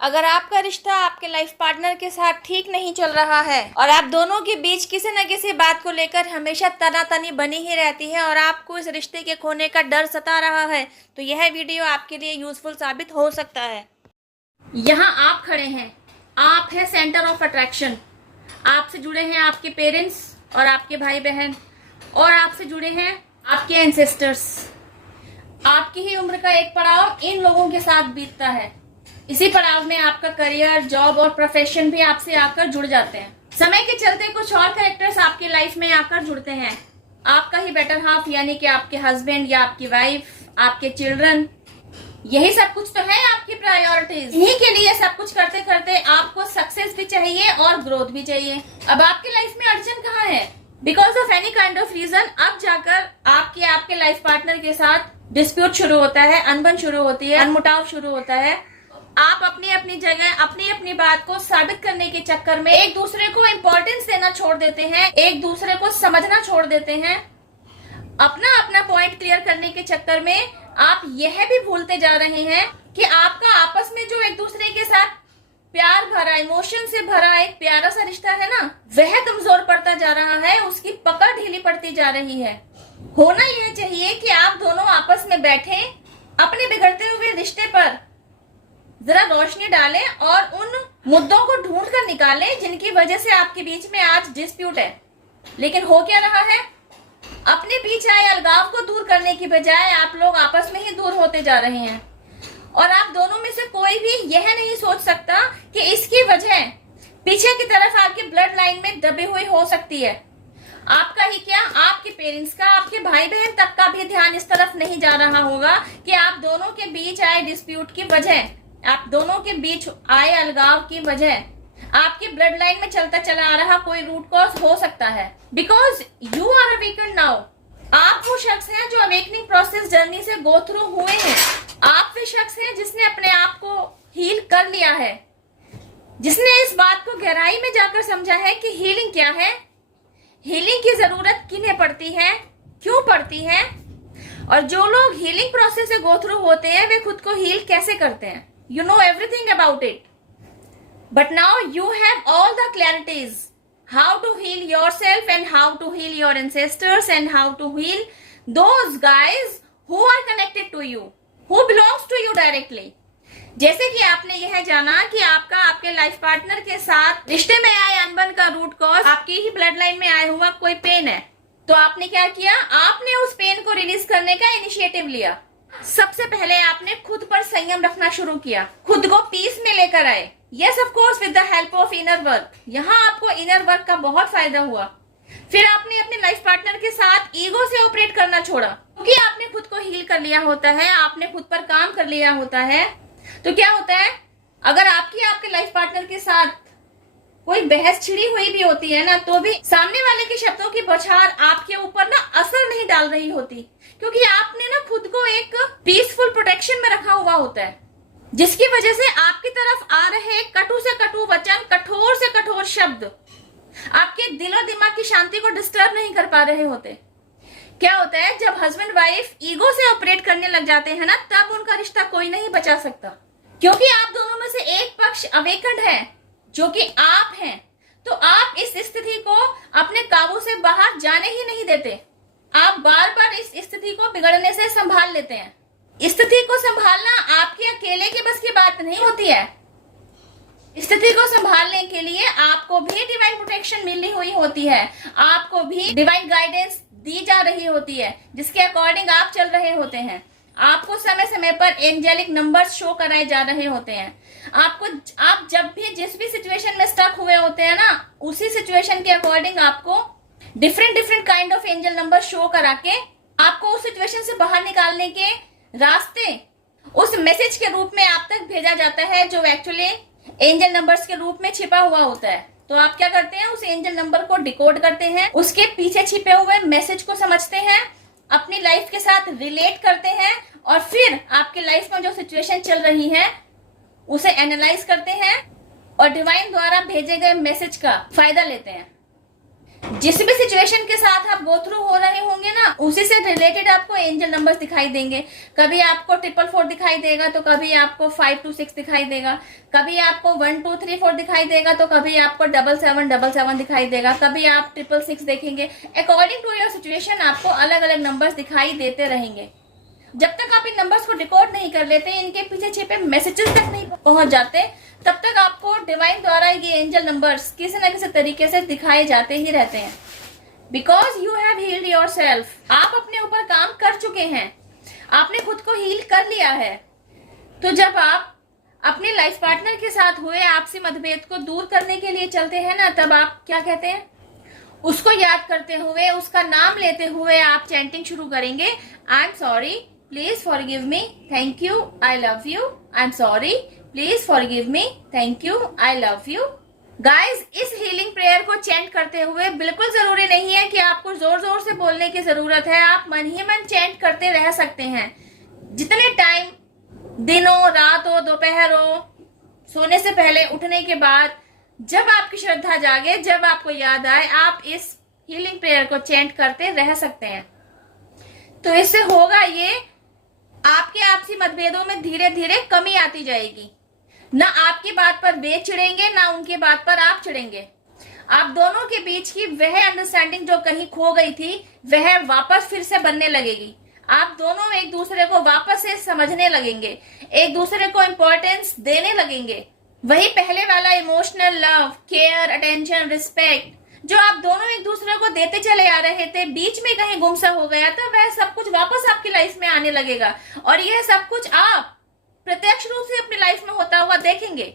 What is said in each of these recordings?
अगर आपका रिश्ता आपके लाइफ पार्टनर के साथ ठीक नहीं चल रहा है और आप दोनों के बीच किसी न किसी बात को लेकर हमेशा तनातनी बनी ही रहती है और आपको इस रिश्ते के खोने का डर सता रहा है, तो यह वीडियो आपके लिए यूजफुल साबित हो सकता है। यहाँ आप खड़े हैं, आप है सेंटर ऑफ अट्रैक्शन। आपसे जुड़े हैं आपके पेरेंट्स और आपके भाई बहन, और आपसे जुड़े हैं आपके एंसेस्टर्स। आपकी ही उम्र का एक पड़ाव इन लोगों के साथ बीतता है। इसी पड़ाव में आपका करियर, जॉब और प्रोफेशन भी आपसे आकर जुड़ जाते हैं। समय के चलते कुछ और कैरेक्टर्स आपकी लाइफ में आकर जुड़ते हैं। आपका ही बेटर हाफ यानी कि आपके हस्बैंड या आपकी वाइफ, आपके चिल्ड्रन, यही सब कुछ तो है आपकी प्रायोरिटीज। इन्हीं के लिए सब कुछ करते करते आपको सक्सेस भी चाहिए और ग्रोथ भी चाहिए। अब आपकी लाइफ में अड़चन कहाँ है? Because of any kind of reason अब जाकर आपके लाइफ पार्टनर के साथ डिस्प्यूट शुरू होता है, अनबन शुरू होती है, अनमुटाव शुरू होता है। आप अपनी अपनी जगह अपनी बात को साबित करने के चक्कर में एक दूसरे को इम्पोर्टेंस देना छोड़ देते हैं, एक दूसरे को समझना छोड़ देते हैं। अपना अपना पॉइंट क्लियर करने के चक्कर में आप यह भी भूलते जा रहे हैं कि आपका आपस में जो एक दूसरे के साथ प्यार भरा, इमोशन से भरा एक प्यारा सा रिश्ता है ना, वह कमजोर पड़ता जा रहा है, उसकी पकड़ ढीली पड़ती जा रही है। होना यह चाहिए कि आप दोनों आपस में बैठे, अपने बिगड़ते हुए रिश्ते पर जरा रोशनी डालें और उन मुद्दों को ढूंढ कर निकालें जिनकी वजह से आपके बीच में आज डिस्प्यूट है। लेकिन हो क्या रहा है? अपने बीच आए अलगाव को दूर करने की बजाय आप लोग आपस में ही दूर होते जा रहे हैं। और आप दोनों में से कोई भी यह नहीं सोच सकता कि इसकी वजह पीछे की तरफ आपके ब्लड लाइन में दबी हुई हो सकती है। आपका ही क्या, आपके पेरेंट्स का, आपके भाई बहन तक का भी ध्यान इस तरफ नहीं जा रहा होगा कि आप दोनों के बीच आए डिस्प्यूट की वजह, आप दोनों के बीच आए अलगाव की वजह आपकी ब्लड लाइन में चलता चला आ रहा कोई रूट कॉज हो सकता है। Because you are awakened now. आप वो शख्स हैं जो अवेकनिंग प्रोसेस जर्नी से गो थ्रू हुए हैं। आप वो शख्स हैं जिसने अपने आप को हील कर लिया है, जिसने इस बात को गहराई में जाकर समझा है कि हीलिंग क्या है, हीलिंग की जरूरत किन्हें पड़ती है, क्यों पड़ती है, और जो लोग हीलिंग प्रोसेस से गो थ्रू होते हैं वे खुद को हील कैसे करते हैं। You know everything about it, but now you have all the clarities how to heal yourself and how to heal your ancestors and how to heal those guys who are connected to you, who belongs to you directly. जैसे कि आपने यह जाना कि आपका आपके life partner के साथ रिश्ते में आए अनबन का रूट कॉज आपकी ही ब्लड लाइन में आया हुआ कोई पेन है, तो आपने क्या किया? आपने उस पेन को रिलीज करने का इनिशिएटिव लिया। सबसे पहले आपने खुद पर संयम रखना शुरू किया, खुद को पीस में लेकर आए। Yes of course with the help of inner work. यहाँ आपको इनर वर्क का बहुत फायदा हुआ। फिर आपने अपने लाइफ पार्टनर के साथ ईगो से ऑपरेट करना छोड़ा, क्योंकि आपने खुद को हील कर लिया होता है, आपने खुद पर काम कर लिया होता है। तो क्या होता है, अगर आपके लाइफ पार्टनर के साथ कोई बहस छिड़ी हुई भी होती है ना, तो भी सामने वाले के शब्दों की बौछार आपके ऊपर ना असर नहीं डाल रही होती, क्योंकि आपने ना खुद को एक पीसफुल प्रोटेक्शन में रखा हुआ होता है, जिसकी वजह से आपकी तरफ आ रहे कटु से कटु वचन, कठोर से कठोर शब्द आपके दिल और दिमाग की शांति को डिस्टर्ब नहीं कर पा रहे होते। क्या होता है, जब हस्बैंड वाइफ ईगो से ऑपरेट करने लग जाते हैं ना, तब उनका रिश्ता कोई नहीं बचा सकता, क्योंकि आप दोनों में से एक पक्ष अवेकन्ड है जो कि आप हैं। तो आप इस स्थिति को अपने काबू से बाहर जाने ही नहीं देते। आप बार बार इस स्थिति को बिगड़ने से संभाल लेते हैं। स्थिति को संभालना आपके अकेले के बस की बात नहीं होती है। स्थिति को संभालने के लिए आपको भी डिवाइन प्रोटेक्शन मिली हुई होती है, आपको भी डिवाइन गाइडेंस दी जा रही होती है, जिसके अकॉर्डिंग आप चल रहे होते हैं। आपको समय समय पर एंजेलिक नंबर्स शो कराए जा रहे होते हैं। आप जब भी जिस भी सिचुएशन में स्टक हुए होते हैं ना, उसी सिचुएशन के अकॉर्डिंग आपको different kind of angel number show करा के आपको उस सिचुएशन से बाहर निकालने के रास्ते उस मैसेज के रूप में आप तक भेजा जाता है, जो एक्चुअली एंजल नंबर्स के रूप में छिपा हुआ होता है। तो आप क्या करते हैं, उस एंजल नंबर को डिकोड करते हैं, उसके पीछे छिपे हुए मैसेज को समझते हैं, अपनी लाइफ के साथ रिलेट करते हैं, और फिर आपके लाइफ में जो सिचुएशन चल रही है उसे एनालाइज करते हैं और डिवाइन द्वारा भेजे गए मैसेज का फायदा लेते हैं। जिस भी सिचुएशन के साथ आप गो थ्रू हो रहे होंगे ना, उसी से रिलेटेड आपको एंजल नंबर्स दिखाई देंगे। कभी आपको 444 दिखाई देगा, तो कभी आपको 526 दिखाई देगा, कभी आपको 1234 दिखाई देगा, तो कभी आपको 7777 दिखाई देगा, कभी आप 666 देखेंगे। अकॉर्डिंग टू योर सिचुएशन आपको अलग अलग नंबर्स दिखाई देते रहेंगे। जब तक आप इन नंबर्स को डिकोड नहीं कर लेते, इनके पीछे छिपे मैसेजेस तक नहीं पहुंच जाते, तब तक आपको डिवाइन द्वारा ये एंजल नंबर्स किसी न किसी तरीके से दिखाए जाते ही रहते हैं। Because you have healed yourself, आप अपने ऊपर काम कर चुके हैं, आपने खुद को हील कर लिया है। तो जब आप अपने लाइफ पार्टनर के साथ हुए आपसी मतभेद को दूर करने के लिए चलते हैं ना, तब आप क्या कहते हैं, उसको याद करते हुए, उसका नाम लेते हुए आप चैंटिंग शुरू करेंगे। I am sorry, please forgive me, thank you, I love you. I am sorry, please forgive me, thank you, I love you. Guys, इस हीलिंग प्रेयर को चैंट करते हुए बिल्कुल जरूरी नहीं है कि आपको जोर जोर से बोलने की जरूरत है। आप मन ही मन चैंट करते रह सकते हैं। जितने टाइम, दिन हो, रात हो, दोपहर हो, सोने से पहले, उठने के बाद, जब आपकी श्रद्धा जागे, जब आपको याद आए, आप इस हीलिंग प्रेयर को चैंट करते रह सकते हैं। तो इससे होगा ये, आपके आपसी मतभेदों में धीरे धीरे कमी आती जाएगी। ना आपकी बात पर वे चिढ़ेंगे, ना उनकी बात पर आप चिढ़ेंगे। आप दोनों के बीच की वह अंडरस्टैंडिंग जो कहीं खो गई थी, वह वापस फिर से बनने लगेगी। आप दोनों एक दूसरे को वापस से समझने लगेंगे, एक दूसरे को इम्पोर्टेंस देने लगेंगे। वही पहले वाला emotional love, care, attention, respect जो आप दोनों एक दूसरे को देते चले आ रहे थे, बीच में कहीं गुमसा हो गया था, वह सब कुछ वापस आपकी लाइफ में आने लगेगा। और यह सब कुछ आप प्रत्यक्ष रूप से अपनी लाइफ में होता हुआ देखेंगे।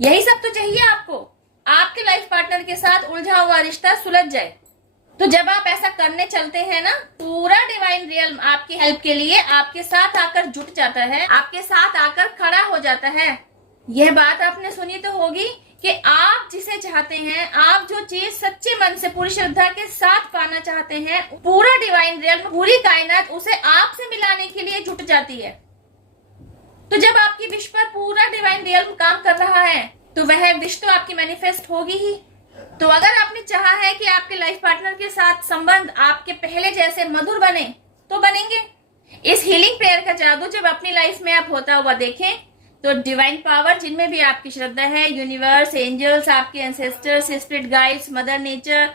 यही सब तो चाहिए आपको, आपके लाइफ पार्टनर के साथ उलझा हुआ रिश्ता सुलझ जाए। तो जब आप ऐसा करने चलते हैं ना, पूरा डिवाइन रियल्म आपकी हेल्प के लिए आपके साथ आकर जुट जाता है, आपके साथ आकर खड़ा हो जाता है। यह बात आपने सुनी तो होगी कि आप जिसे चाहते हैं, आप जो चीज सच्चे मन से पूरी श्रद्धा के साथ पाना चाहते हैं, पूरा डिवाइन रियल्म, पूरी कायनात उसे आपसे मिलाने के लिए जुट जाती है। तो जब आपकी विश पर पूरा डिवाइन रियल्म काम कर रहा है, तो वह विश तो आपकी मैनिफेस्ट होगी ही। तो अगर आपने चाहा है कि आपके लाइफ पार्टनर के साथ संबंध आपके पहले जैसे मधुर बने, तो बनेंगे। इस हीलिंग प्रेयर का जादू जब अपनी लाइफ में आप होता हुआ देखें, तो डिवाइन पावर, जिनमें भी आपकी श्रद्धा है, यूनिवर्स, एंजल्स, आपके ancestors, spirit guides, mother nature,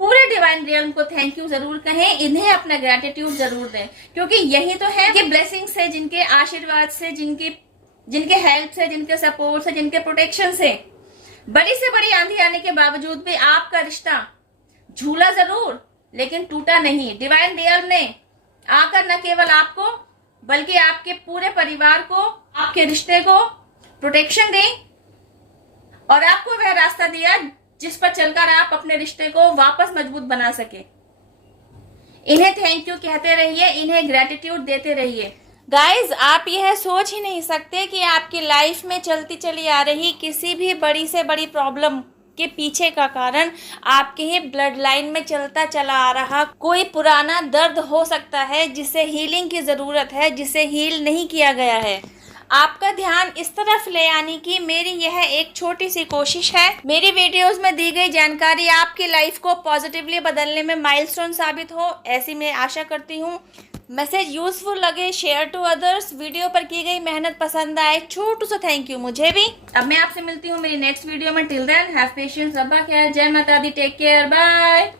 पूरे डिवाइन रियल्म को थैंक यू जरूर कहें, इन्हें अपना ग्रेटिट्यूड जरूर दें। क्योंकि यही तो है कि ब्लेसिंग से, जिनके आशीर्वाद से, जिनके हेल्प से, जिनके सपोर्ट से, जिनके प्रोटेक्शन से, बड़ी से बड़ी आंधी आने के बावजूद भी आपका रिश्ता झूला जरूर, लेकिन टूटा नहीं। डिवाइन रियल्म ने आकर न केवल आपको, बल्कि आपके पूरे परिवार को, आपके रिश्ते को प्रोटेक्शन दें और आपको वह रास्ता दिया जिस पर चलकर आप अपने रिश्ते को वापस मजबूत बना सके। इन्हें थैंक यू कहते रहिए, इन्हें ग्रेटिट्यूड देते रहिए। गाइज, आप यह सोच ही नहीं सकते कि आपकी लाइफ में चलती चली आ रही किसी भी बड़ी से बड़ी प्रॉब्लम के पीछे का कारण आपके ही ब्लड लाइन में चलता चला आ रहा कोई पुराना दर्द हो सकता है, जिसे हीलिंग की ज़रूरत है, जिसे हील नहीं किया गया है। आपका ध्यान इस तरफ ले आने की मेरी यह एक छोटी सी कोशिश है। मेरी वीडियोस में दी गई जानकारी आपकी लाइफ को पॉजिटिवली बदलने में माइलस्टोन साबित हो, ऐसी मैं आशा करती हूँ। मैसेज यूजफुल लगे, शेयर टू अदर्स। वीडियो पर की गई मेहनत पसंद आए, छोटू सा थैंक यू मुझे भी। अब मैं आपसे मिलती हूँ मेरी नेक्स्ट वीडियो में। टिल देन हैव पेशेंस, रब्बा ख्याल, जय माता दी, टेक केयर, बाय।